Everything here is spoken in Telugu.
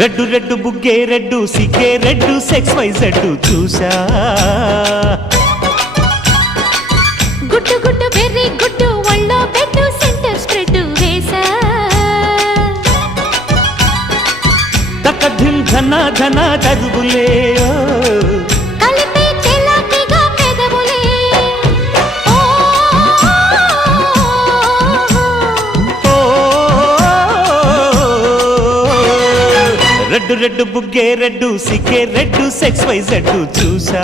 రెడ్డు రెడ్డు బుగ్గే రెడ్డు సిగ్గే రెడ్డు సెక్స్ వై జెడ్డు చూసా గుట్టు గుట్టు వెర్రి గుట్టు ఒళ్ళో పెట్టు సెంటర్ స్ప్రెడ్ వేసా తక ధిం ధన ధన దరువులే కలిపే చెలాకిగా పెదవులే రెడ్డు రెడ్డు బుగ్గే రెడ్డు సిగ్గే రెడ్డు సెక్స్ వై జెడ్డు చూసా